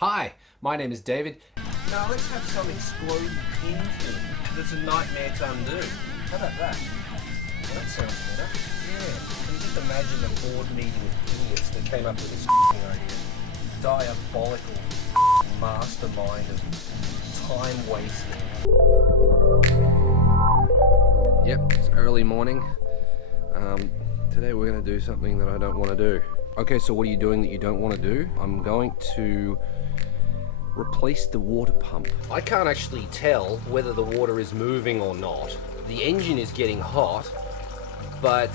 Hi, my name is David. Now let's have some exploded pins. That's a nightmare to undo. How about that? Well, that sounds better. Yeah. Can you just imagine the board meeting of idiots that came up with this idea? Diabolical mastermind of time wasting. Yep, it's early morning. Today we're going to do something that I don't want to do. Okay, so what are you doing that you don't want to do? I'm going to replace the water pump. I can't actually tell whether the water is moving or not. The engine is getting hot, but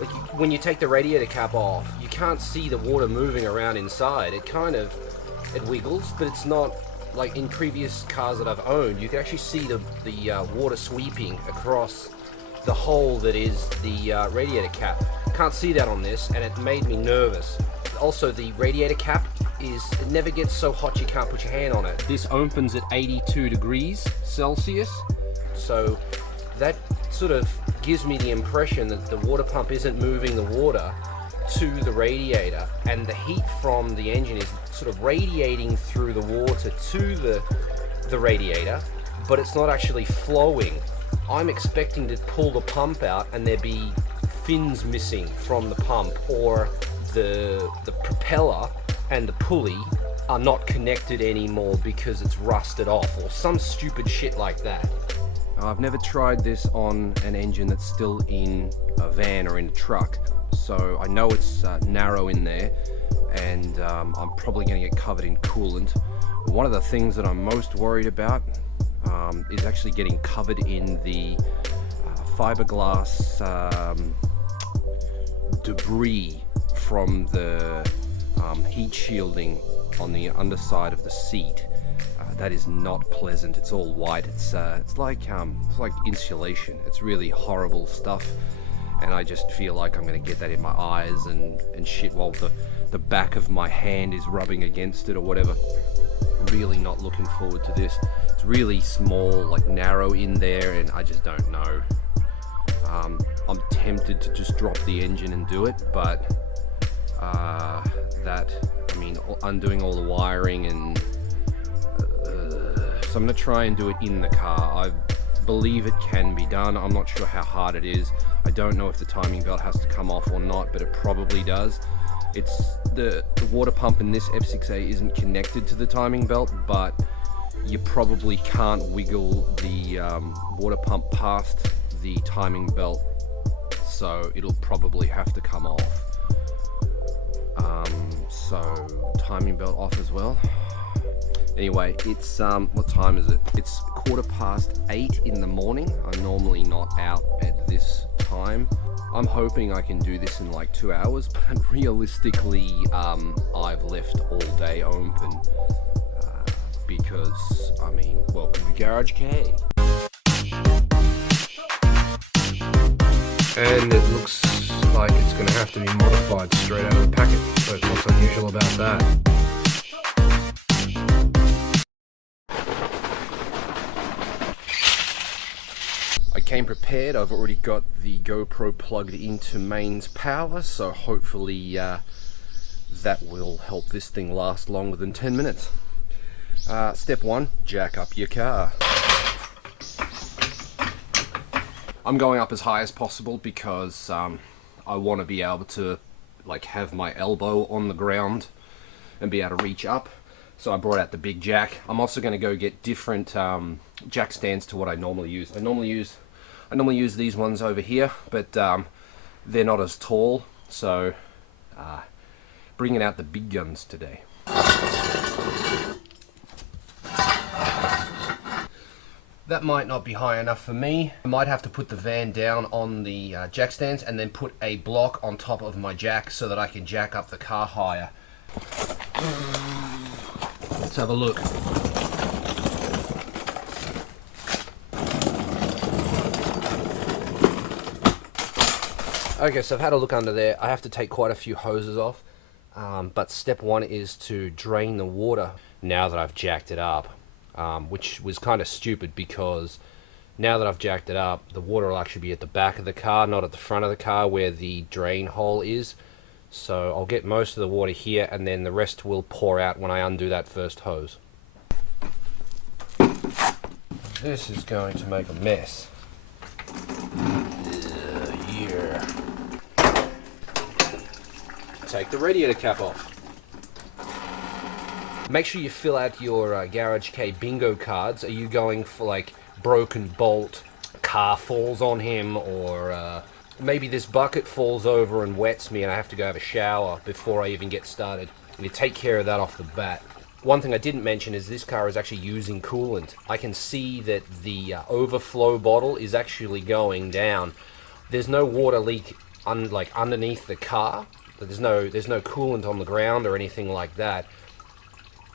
like when you take the radiator cap off, you can't see the water moving around inside. It wiggles, but it's not like in previous cars that I've owned. You can actually see the water sweeping across the hole that is the radiator cap. Can't see that on this, and it made me nervous. Also, the radiator cap it never gets so hot you can't put your hand on it. This opens at 82 degrees Celsius, so that sort of gives me the impression that the water pump isn't moving the water to the radiator, and the heat from the engine is sort of radiating through the water to the radiator, but it's not actually flowing. I'm expecting to pull the pump out and there be fins missing from the pump, or the propeller and the pulley are not connected anymore because it's rusted off, or some stupid shit like that. I've never tried this on an engine that's still in a van or in a truck, so I know it's narrow in there, and I'm probably going to get covered in coolant. One of the things that I'm most worried about is actually getting covered in the fiberglass debris from the heat shielding on the underside of the seat. That is not pleasant. It's all white. It's like insulation. It's really horrible stuff, and I just feel like I'm going to get that in my eyes and shit while the back of my hand is rubbing against it or whatever. Really not looking forward to this. It's really small, like narrow in there, and I just don't know. I'm tempted to just drop the engine and do it, but undoing all the wiring, and so I'm going to try and do it in the car. I believe it can be done. I'm not sure how hard it is. I don't know if the timing belt has to come off or not, but it probably does. It's the water pump in this F6A isn't connected to the timing belt, but you probably can't wiggle the water pump past the timing belt, so it'll probably have to come off. So timing belt off as well. Anyway, it's what time is it? It's 8:15 in the morning. I'm normally not out at this time. I'm hoping I can do this in like 2 hours, but realistically, I've left all day open because, welcome to Garage Kei. And it looks like it's going to have to be modified straight out of the packet, so what's unusual about that? I came prepared. I've already got the GoPro plugged into mains power, so hopefully that will help this thing last longer than 10 minutes. Step 1, jack up your car. I'm going up as high as possible because I want to be able to have my elbow on the ground and be able to reach up. So I brought out the big jack. I'm also going to go get different jack stands to what I normally use. I normally use these ones over here, but they're not as tall, so bringing out the big guns today. That might not be high enough for me. I might have to put the van down on the jack stands and then put a block on top of my jack so that I can jack up the car higher. Let's have a look. Okay, so I've had a look under there. I have to take quite a few hoses off, but step 1 is to drain the water now that I've jacked it up. Which was kind of stupid because now that I've jacked it up, the water will actually be at the back of the car, not at the front of the car where the drain hole is. So I'll get most of the water here, and then the rest will pour out when I undo that first hose. This is going to make a mess. Yeah. Take the radiator cap off. Make sure you fill out your Garage Kei bingo cards. Are you going for like broken bolt, car falls on him, or maybe this bucket falls over and wets me and I have to go have a shower before I even get started? And you take care of that off the bat. One thing I didn't mention is this car is actually using coolant. I can see that the overflow bottle is actually going down. There's no water leak like underneath the car. There's no coolant on the ground or anything like that.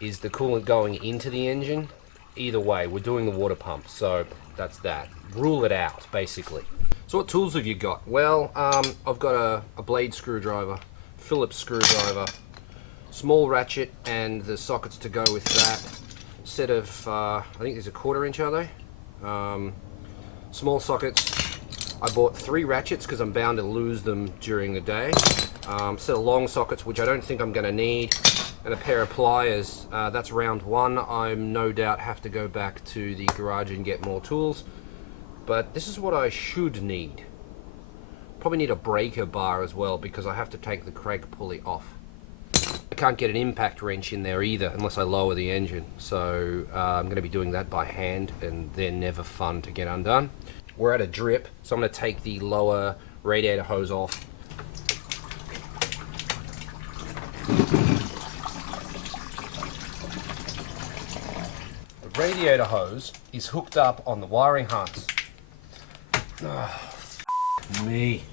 Is the coolant going into the engine? Either way, we're doing the water pump, so that's that. Rule it out, basically. So what tools have you got? Well, I've got a blade screwdriver, Phillips screwdriver, small ratchet, and the sockets to go with that. Set of, I think these are 1/4 inch, are they? Small sockets. I bought 3 ratchets because I'm bound to lose them during the day. Set of long sockets, which I don't think I'm going to need, and a pair of pliers. That's round 1. I'm no doubt have to go back to the garage and get more tools, but this is what I should need. Probably need a breaker bar as well because I have to take the crank pulley off. I can't get an impact wrench in there either unless I lower the engine, so I'm going to be doing that by hand, and they're never fun to get undone. We're at a drip, so I'm going to take the lower radiator hose off. The radiator hose is hooked up on the wiring harness. Oh, me.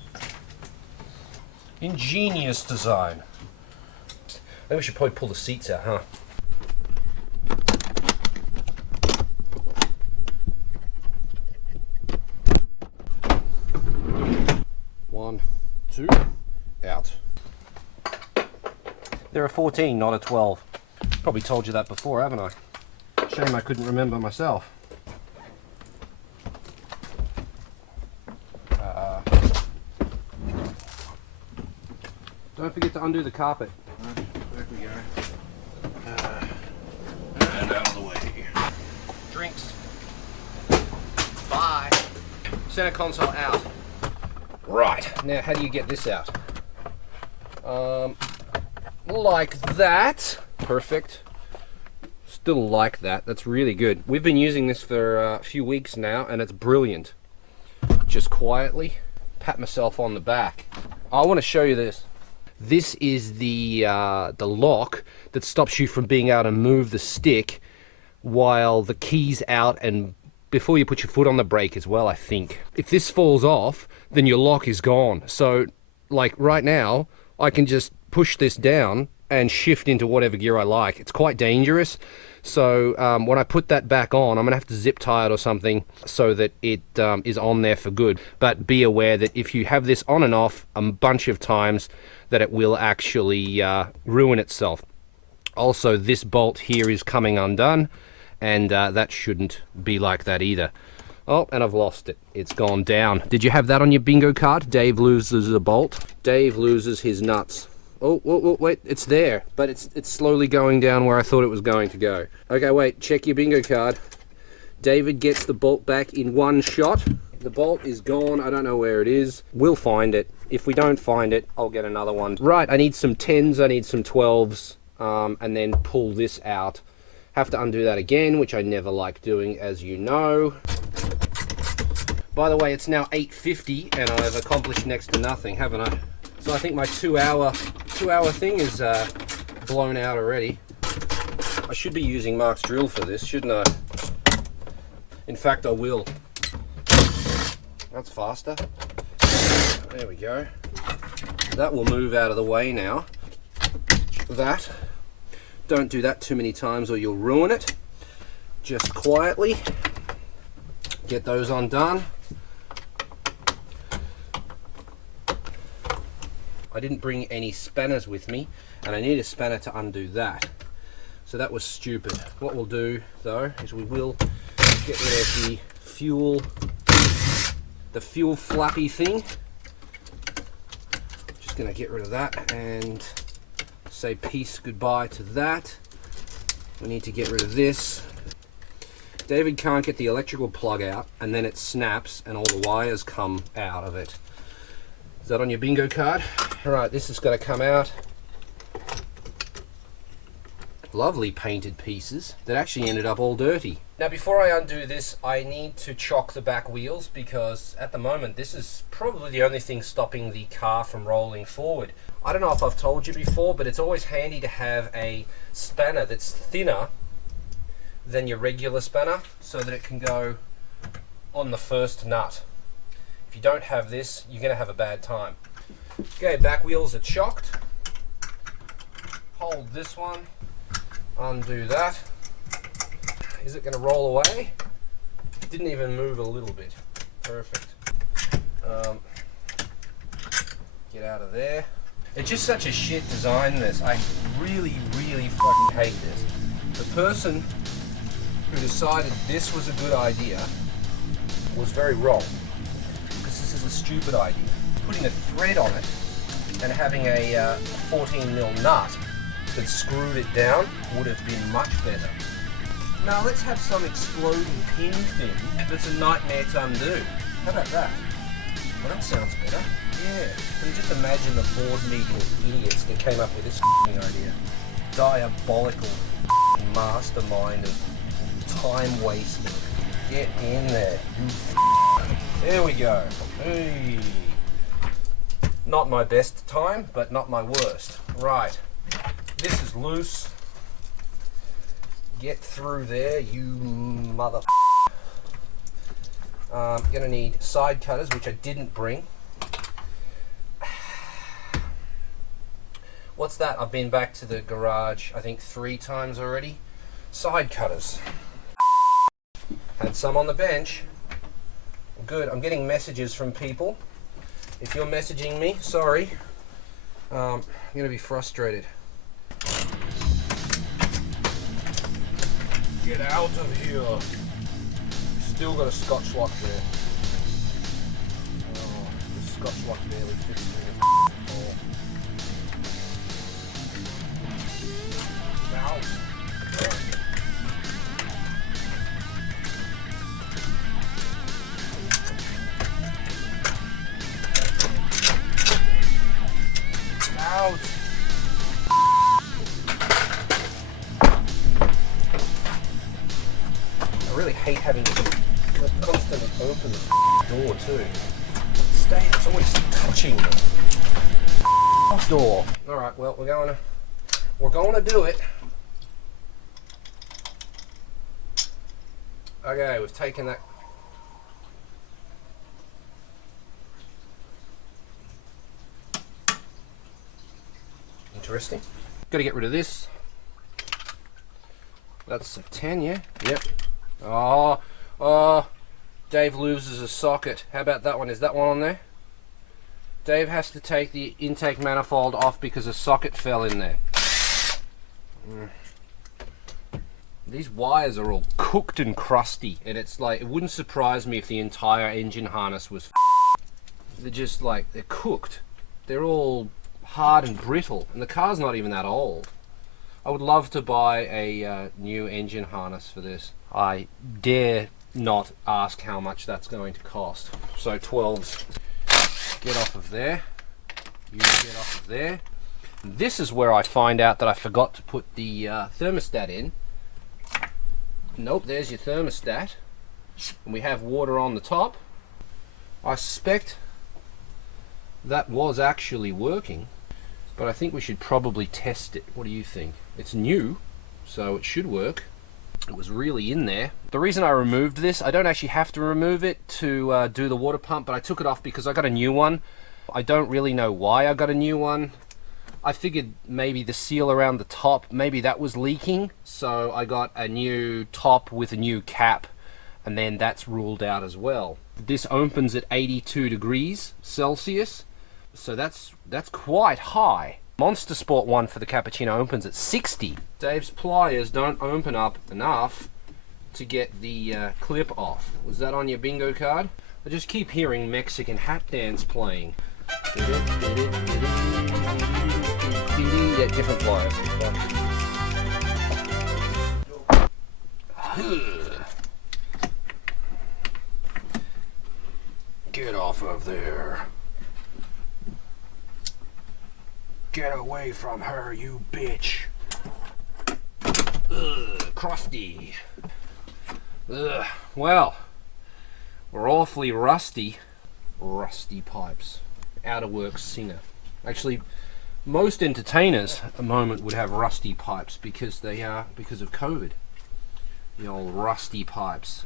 Ingenious design. I think we should probably pull the seats out, huh? One, two, out. They're a 14, not a 12. Probably told you that before, haven't I? Shame I couldn't remember myself. Don't forget to undo the carpet. There we go. And out of the way. Drinks. Bye. Center console out. Right, now how do you get this out? Like that. Perfect. Still like that. That's really good. We've been using this for a few weeks now, and it's brilliant. Just quietly pat myself on the back. I want to show you this. This is the lock that stops you from being able to move the stick while the key's out and before you put your foot on the brake as well, I think. If this falls off, then your lock is gone. So, like right now, I can just push this down and shift into whatever gear I like. It's quite dangerous. So when I put that back on, I'm gonna have to zip tie it or something so that it is on there for good. But be aware that if you have this on and off a bunch of times, that it will actually ruin itself. Also, this bolt here is coming undone, and that shouldn't be like that either. Oh, and I've lost it. It's gone down. Did you have that on your bingo card? Dave loses a bolt. Dave loses his nuts. Oh, wait, it's there, but it's slowly going down where I thought it was going to go. Okay, wait, check your bingo card. David gets the bolt back in one shot. The bolt is gone. I don't know where it is. We'll find it. If we don't find it, I'll get another one. Right, I need some 10s, I need some 12s, and then pull this out. Have to undo that again, which I never like doing, as you know. By the way, it's now 8:50, and I've accomplished next to nothing, haven't I? So I think my two-hour thing is blown out already. I should be using Mark's drill for this, shouldn't I? In fact, I will. That's faster. There we go. That will move out of the way now. That. Don't do that too many times or you'll ruin it. Just quietly get those undone. I didn't bring any spanners with me, and I need a spanner to undo that. So that was stupid. What we'll do though is we will get rid of the fuel flappy thing. Just gonna get rid of that and say peace goodbye to that. We need to get rid of this. David can't get the electrical plug out, and then it snaps and all the wires come out of it. Is that on your bingo card? All right, this is going to come out. Lovely painted pieces that actually ended up all dirty. Now, before I undo this, I need to chock the back wheels, because at the moment this is probably the only thing stopping the car from rolling forward. I don't know if I've told you before, but it's always handy to have a spanner that's thinner than your regular spanner, so that it can go on the first nut. If you don't have this, you're going to have a bad time. Okay, back wheels are chocked. Hold this one, undo that. Is it going to roll away? Didn't even move a little bit. Perfect. Get out of there. It's just such a shit design, this. I really, really fucking hate this. The person who decided this was a good idea was very wrong, because this is a stupid idea. Putting a thread on it and having a 14mm nut that screwed it down would have been much better. Now let's have some exploding pin thing that's a nightmare to undo. How about that? Well, that sounds better. Yeah. Can you just imagine the board meeting of idiots that came up with this idea? Diabolical mastermind of time wasting. Get in there. There we go. Hey. Not my best time, but not my worst. Right. This is loose. Get through there, you mother. Gonna need side cutters, which I didn't bring. What's that? I've been back to the garage, I think 3 times already. Side cutters. Had some on the bench. Good. I'm getting messages from people. If you're messaging me, sorry. I'm gonna be frustrated. Get out of here. Still got a scotch lock there. Oh, the scotch lock barely fits through the hole. Out. Out. I really hate having to constantly open the door too. It's always touching the door. All right, well we're going to do it. Okay, we've taken that. Interesting. Got to get rid of this. That's a 10, yeah? Yep. Oh, Dave loses a socket. How about that one? Is that one on there? Dave has to take the intake manifold off because a socket fell in there. These wires are all cooked and crusty, and it's like, it wouldn't surprise me if the entire engine harness was they're just like, they're cooked. They're all hard and brittle, and the car's not even that old. I would love to buy a new engine harness for this. I dare not ask how much that's going to cost. So 12s, get off of there. You get off of there. This is where I find out that I forgot to put the thermostat in. Nope, there's your thermostat. And we have water on the top. I suspect that was actually working, but I think we should probably test it. What do you think? It's new, so it should work. It was really in there. The reason I removed this, I don't actually have to remove it to do the water pump, but I took it off because I got a new one. I don't really know why I got a new one. I figured maybe the seal around the top, maybe that was leaking, so I got a new top with a new cap, and then that's ruled out as well. This opens at 82 degrees Celsius, so that's quite high. Monster Sport one for the Cappuccino opens at 60. Dave's pliers don't open up enough to get the clip off. Was that on your bingo card? I just keep hearing Mexican hat dance playing. Yeah, different pliers. Get off of there. Get away from her, you bitch. Ugh, crusty. Ugh. Well, we're awfully rusty. Rusty pipes. Outer works singer. Actually, most entertainers at the moment would have rusty pipes because they are because of COVID. The old rusty pipes.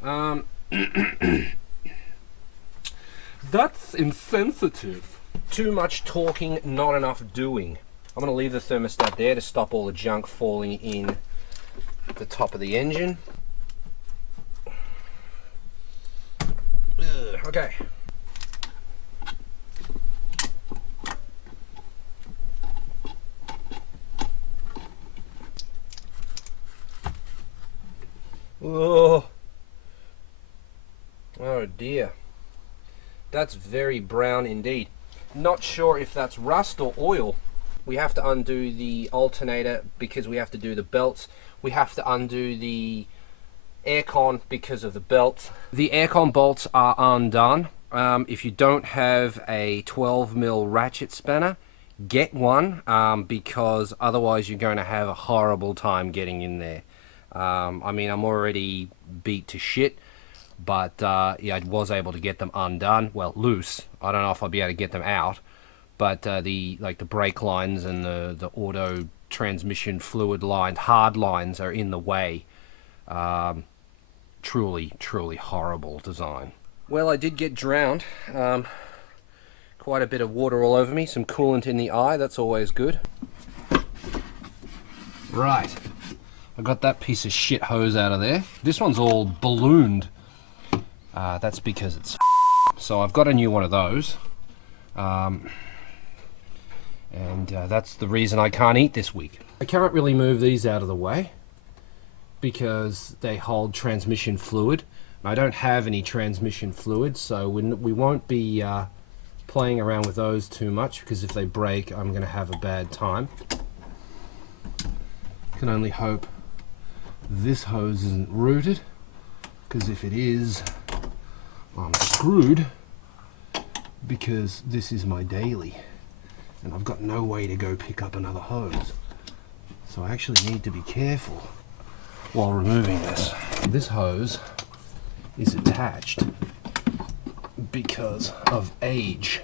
That's insensitive. Too much talking, not enough doing. I'm going to leave the thermostat there to stop all the junk falling in the top of the engine. Ugh, okay. Oh dear. That's very brown indeed. Not sure if that's rust or oil. We have to undo the alternator because we have to do the belts. We have to undo the aircon because of the belts. The aircon bolts are undone. If you don't have a 12mm ratchet spanner, get one because otherwise you're going to have a horrible time getting in there. I mean, I'm already beat to shit, but yeah, I was able to get them undone. Well, loose. I don't know if I'll be able to get them out, but the brake lines and the auto transmission fluid lines, hard lines, are in the way. Truly horrible design. Well, I did get drowned. Quite a bit of water all over me. Some coolant in the eye. That's always good. Right. I got that piece of shit hose out of there. This one's all ballooned. That's because it's so I've got a new one of those. And that's the reason I can't eat this week. I can't really move these out of the way because they hold transmission fluid. I don't have any transmission fluid, so we won't be playing around with those too much because if they break, I'm going to have a bad time. Can only hope this hose isn't rooted, because if it is, I'm screwed, because this is my daily and I've got no way to go pick up another hose, so I actually need to be careful while removing this. This hose is attached because of age.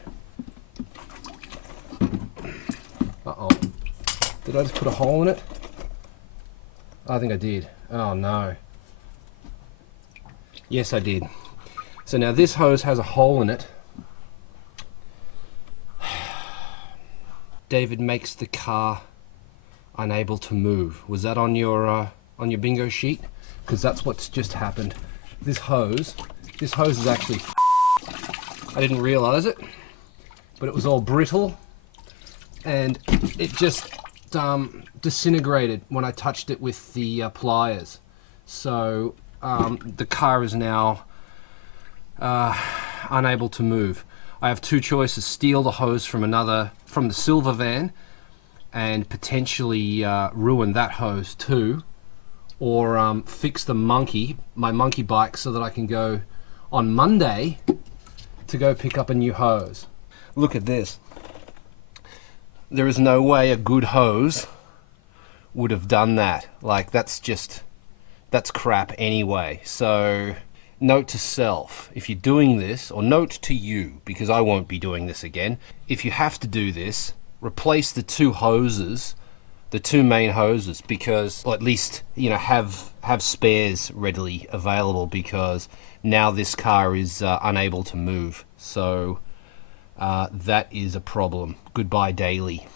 Uh-oh. Did I just put a hole in it? I think I did. Oh no. Yes, I did. So now this hose has a hole in it. David makes the car unable to move. Was that on your bingo sheet? Because that's what's just happened. This hose is actually I didn't realize it, but it was all brittle and it just disintegrated when I touched it with the pliers. So the car is now unable to move. I have two choices: steal the hose from the silver van and potentially ruin that hose too, or fix my monkey bike so that I can go on Monday to go pick up a new hose. Look at this. There is no way a good hose would have done that. Like, that's crap anyway. So note to self, if you're doing this, or note to you, because I won't be doing this again, if you have to do this, replace the two hoses, the two main hoses, because, or at least, you know, have spares readily available, because now this car is unable to move. So that is a problem. Goodbye, daily.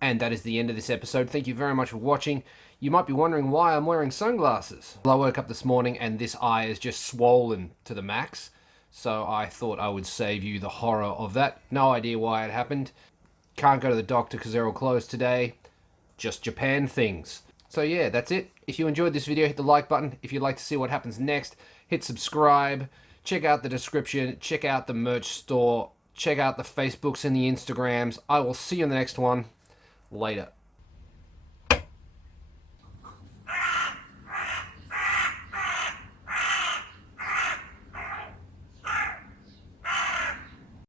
And that is the end of this episode. Thank you very much for watching. You might be wondering why I'm wearing sunglasses. Well, I woke up this morning and this eye is just swollen to the max. So I thought I would save you the horror of that. No idea why it happened. Can't go to the doctor because they're all closed today. Just Japan things. So yeah, that's it. If you enjoyed this video, hit the like button. If you'd like to see what happens next, hit subscribe. Check out the description, check out the merch store, check out the Facebooks and the Instagrams. I will see you in the next one. Later.